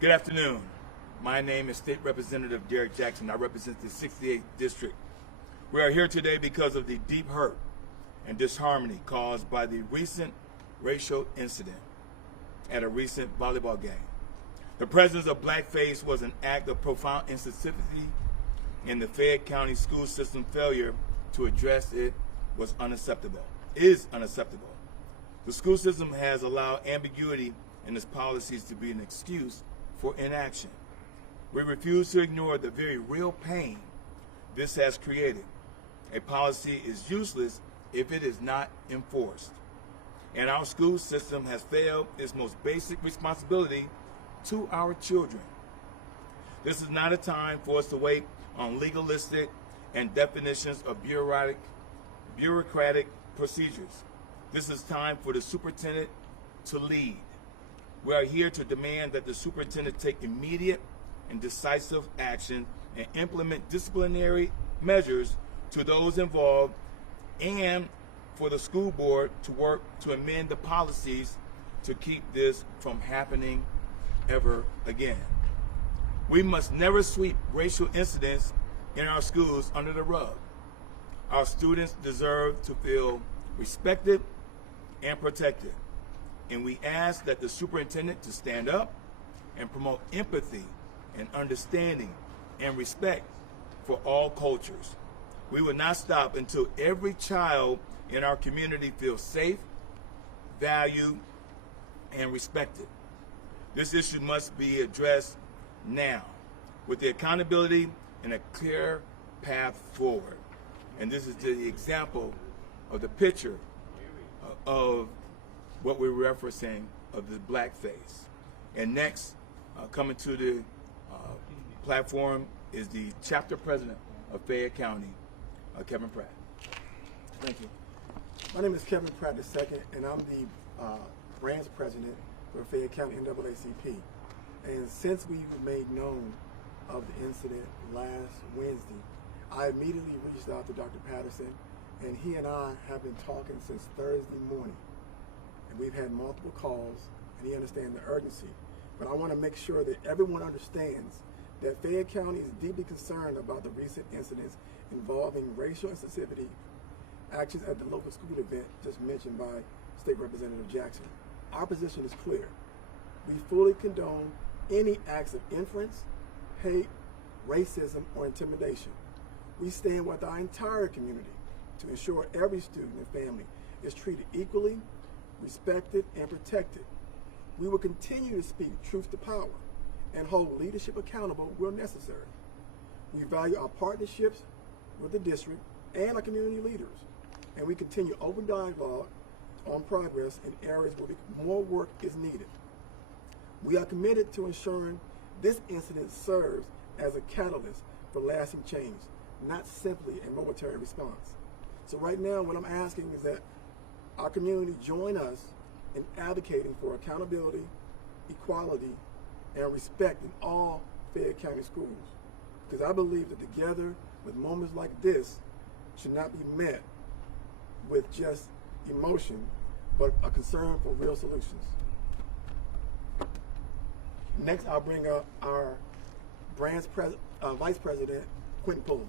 Good afternoon. My name is State Representative Derrick Jackson. I represent the 68th District. We are here today because of the deep hurt and disharmony caused by the recent racial incident at a recent volleyball game. The presence of blackface was an act of profound insensitivity, and the Fayette County school system failure to address it is unacceptable. The school system has allowed ambiguity in its policies to be an excuse for inaction. We refuse to ignore the very real pain this has created. A policy is useless if it is not enforced. And our school system has failed its most basic responsibility to our children. This is not a time for us to wait on legalistic and definitions of bureaucratic procedures. This is time for the superintendent to lead. We are here to demand that the superintendent take immediate and decisive action and implement disciplinary measures to those involved, and for the school board to work to amend the policies to keep this from happening ever again. We must never sweep racial incidents in our schools under the rug. Our students deserve to feel respected and protected, and we ask that the superintendent to stand up and promote empathy and understanding and respect for all cultures. We will not stop until every child in our community feels safe, valued, and respected. This issue must be addressed now with the accountability and a clear path forward. And this is the example of the picture of what we're referencing of the blackface. And next, coming to the platform is the chapter president of Fayette County, Kevin Pratt. Thank you. My name is Kevin Pratt II, and I'm the branch president for Fayette County NAACP. And since we've made known of the incident last Wednesday, I immediately reached out to Dr. Patterson, and he and I have been talking since Thursday morning. And we've had multiple calls, and he understands the urgency. But I want to make sure that everyone understands that Fayette County is deeply concerned about the recent incidents involving racial insensitivity actions at the local school event just mentioned by State Representative Jackson. Our position is clear. We fully condone any acts of inference, hate, racism, or intimidation. We stand with our entire community to ensure every student and family is treated equally, respected, and protected. We will continue to speak truth to power and hold leadership accountable where necessary. We value our partnerships with the district and our community leaders, and we continue open dialogue on progress in areas where more work is needed. We are committed to ensuring this incident serves as a catalyst for lasting change, not simply a momentary response. So right now, what I'm asking is that our community join us in advocating for accountability, equality, and respect in all Fayette County schools. Because I believe that together with moments like this should not be met with just emotion, but a concern for real solutions. Next, I'll bring up our Vice President, Quentin Pullen.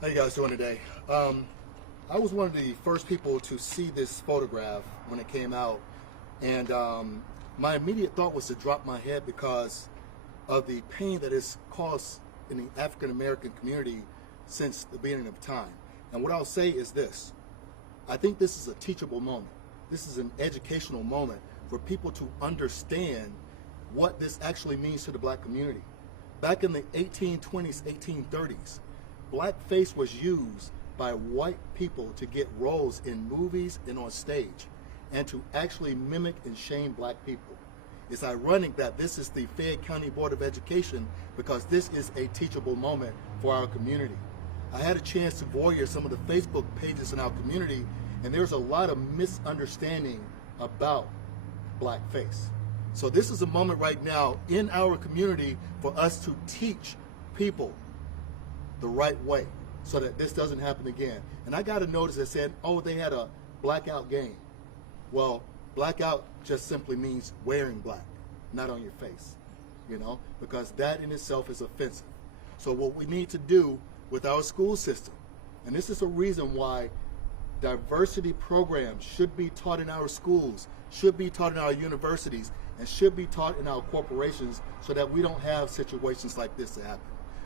How you guys doing today? I was one of the first people to see this photograph when it came out, and my immediate thought was to drop my head because of the pain that it's caused in the African American community since the beginning of time. And what I'll say is this: I think this is a teachable moment. This is an educational moment for people to understand what this actually means to the black community. Back in the 1820s, 1830s, blackface was used by white people to get roles in movies and on stage, and to actually mimic and shame black people. It's ironic that this is the Fayette County Board of Education, because this is a teachable moment for our community. I had a chance to voyeur some of the Facebook pages in our community, and there's a lot of misunderstanding about blackface. So this is a moment right now in our community for us to teach people the right way so that this doesn't happen again. And I got a notice that said, oh, they had a blackout game. Well, blackout just simply means wearing black, not on your face, you know, because that in itself is offensive. So what we need to do with our school system, and this is a reason why diversity programs should be taught in our schools, should be taught in our universities, and should be taught in our corporations so that we don't have situations like this to happen.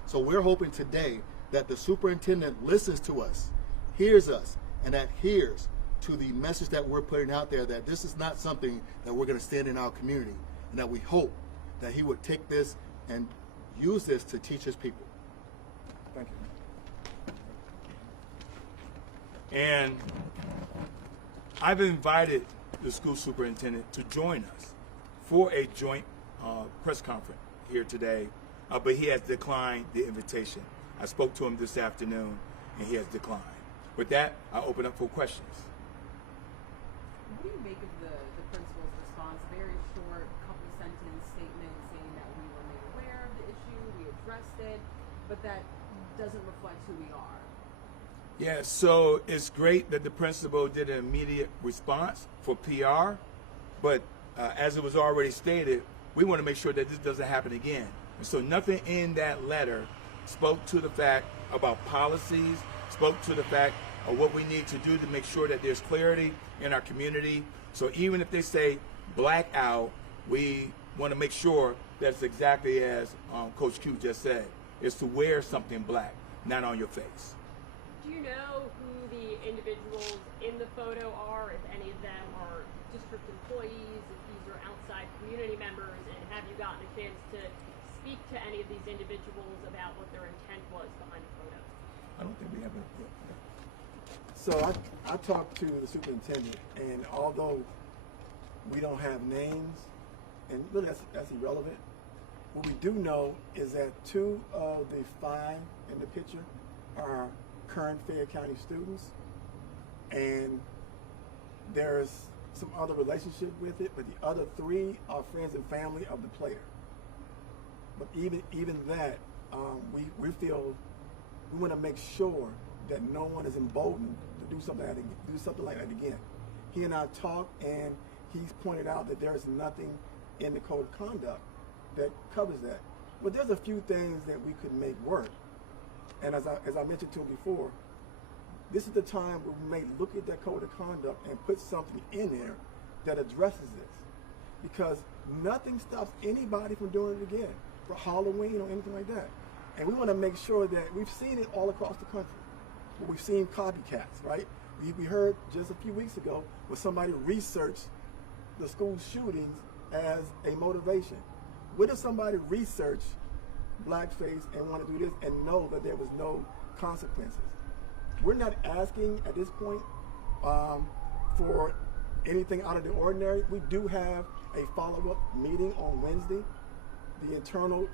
So we're hoping today that the superintendent listens to us, hears us, and adheres to the message that we're putting out there, that this is not something that we're going to stand in our community, and that we hope that he would take this and use this to teach his people. Thank you. And I've invited the school superintendent to join us for a joint press conference here today, but he has declined the invitation. I spoke to him this afternoon, and he has declined. With that, I open up for questions. What do you make of the principal's response? Very short, couple sentence statement saying that we were made aware of the issue, we addressed it, but that doesn't reflect who we are. Yeah, so it's great that the principal did an immediate response for PR, but as it was already stated, we want to make sure that this doesn't happen again. And so nothing in that letter spoke to the fact about policies, spoke to the fact of what we need to do to make sure that there's clarity in our community. So even if they say blackout, we want to make sure that's exactly as Coach Q just said, is to wear something black, not on your face. Do you know who the individuals in the photo are, if any of them are district employees, if these are outside community members, and have you gotten a chance to speak to any of these individuals about what their intent was behind the photo? I don't think we have a... So I talked to the superintendent, and although we don't have names, and really that's irrelevant, what we do know is that 2 of the 5 in the picture are current Fayette County students, and there's some other relationship with it, but the other 3 are friends and family of the player. But even that, we feel we want to make sure that no one is emboldened to do something like that again. He and I talked, and he's pointed out that there is nothing in the code of conduct that covers that. But there's a few things that we could make work. And as I mentioned to him before, this is the time where we may look at that code of conduct and put something in there that addresses this. Because nothing stops anybody from doing it again for Halloween or anything like that. And we want to make sure that we've seen it all across the country. We've seen copycats, right? We heard just a few weeks ago where somebody researched the school shootings as a motivation. What if somebody researched blackface and want to do this and know that there was no consequences? We're not asking at this point for anything out of the ordinary. We do have a follow-up meeting on Wednesday. The internal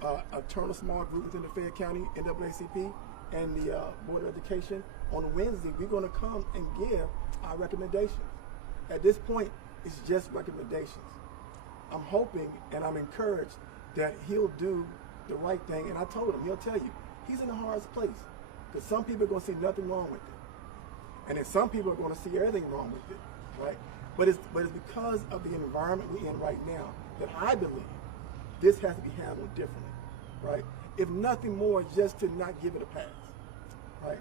small group within the Fayette County NAACP and the Board of Education. On Wednesday, we're going to come and give our recommendations. At this point, it's just recommendations. I'm hoping and I'm encouraged that he'll do the right thing. And I told him, he'll tell you, he's in the hardest place. Because some people are going to see nothing wrong with it. And then some people are going to see everything wrong with it, right? But it's because of the environment we're in right now that I believe this has to be handled differently, right? If nothing more, just to not give it a pass, right?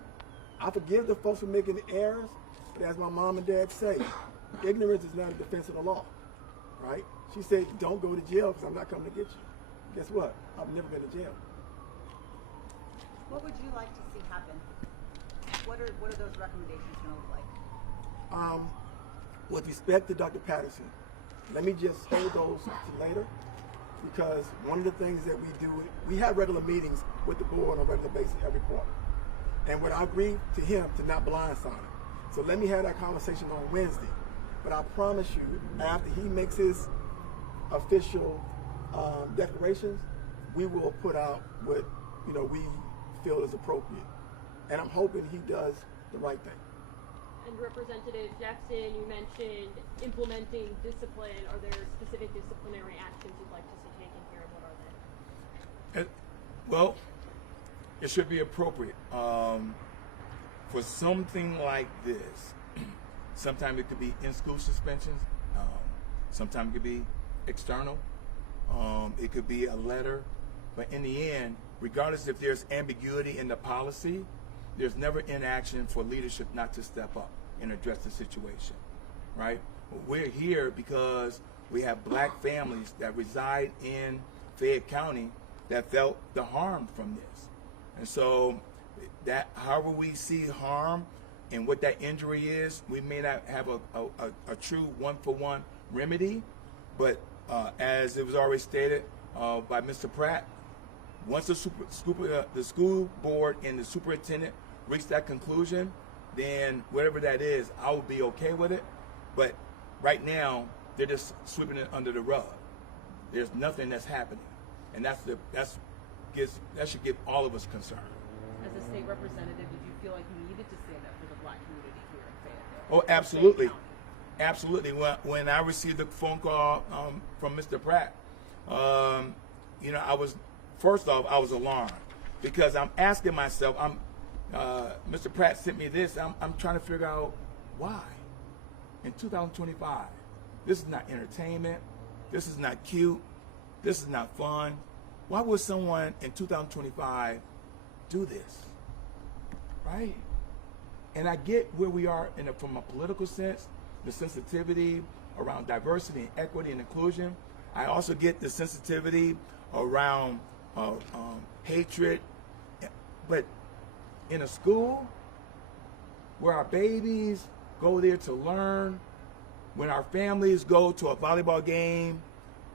I forgive the folks for making errors, but as my mom and dad say, ignorance is not a defense of the law, right? She said, don't go to jail because I'm not coming to get you. Guess what? I've never been to jail. What would you like to see happen? What are those recommendations going to look like? With respect to Dr. Patterson, let me just hold those to later, because one of the things that we do, we have regular meetings with the board on a regular basis every quarter. And what I agreed to him to not blindside him. So let me have that conversation on Wednesday. But I promise you, after he makes his official declarations, we will put out what we feel is appropriate. And I'm hoping he does the right thing. And Representative Jackson, you mentioned implementing discipline. Are there specific disciplinary actions you'd like to see taken here, and what are they? Well, it should be appropriate. For something like this, sometimes it could be in-school suspensions, Sometimes it could be external. It could be a letter. But in the end, regardless if there's ambiguity in the policy, there's never inaction for leadership not to step up and address the situation, right? We're here because we have black families that reside in Fayette County that felt the harm from this. And so that however we see harm and what that injury is, we may not have a true one-for-one remedy, but as it was already stated by Mr. Pratt, once the school board and the superintendent reach that conclusion, then whatever that is, I will be okay with it. But right now, they're just sweeping it under the rug. There's nothing that's happening, and that should give all of us concern. As a state representative, did you feel like you needed to stand up for the black community here in Fayette? Oh, absolutely. Absolutely. When I received the phone call from Mr. Pratt, first off, I was alarmed because I'm asking myself, Mr. Pratt sent me this. I'm trying to figure out why. In 2025, this is not entertainment. This is not cute. This is not fun. Why would someone in 2025 do this? Right? And I get where we are from a political sense, the sensitivity around diversity and equity and inclusion. I also get the sensitivity around hatred. But in a school where our babies go there to learn, when our families go to a volleyball game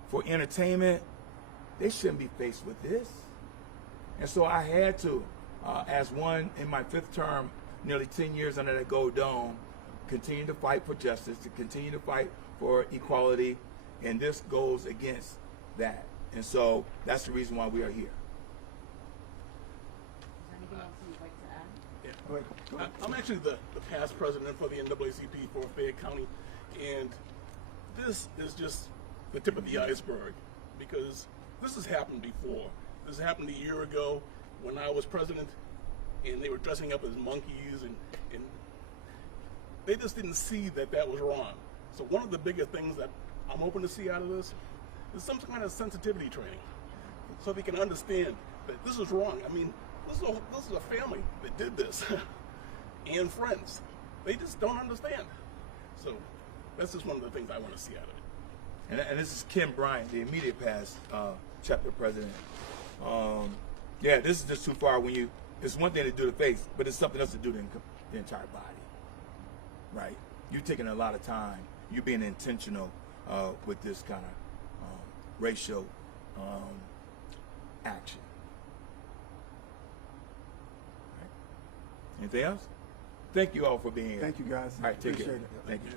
for entertainment, they shouldn't be faced with this. And so I had to, as one in my 5th term, nearly 10 years under that gold dome, continue to fight for justice, to continue to fight for equality, and this goes against that. And so that's the reason why we are here. Is there anything else you'd like to add? Yeah. Go ahead. I'm actually the past president for the NAACP for Fayette County, and this is just the tip of the iceberg because this has happened before. This happened a year ago when I was president, and they were dressing up as monkeys, and they just didn't see that that was wrong. So one of the bigger things that I'm hoping to see out of this is some kind of sensitivity training so they can understand that this is wrong. I mean, this is a family that did this and friends. They just don't understand. So that's just one of the things I want to see out of it. And this is Kim Bryant, the immediate past chapter president. Yeah, this is just too far. It's one thing to do the face, but it's something else to do the entire body. Right? You're taking a lot of time. You're being intentional with this kind of racial action. Right? Anything else? Thank you all for being here. Thank you, guys. All right, take Appreciate care. it. Thank you.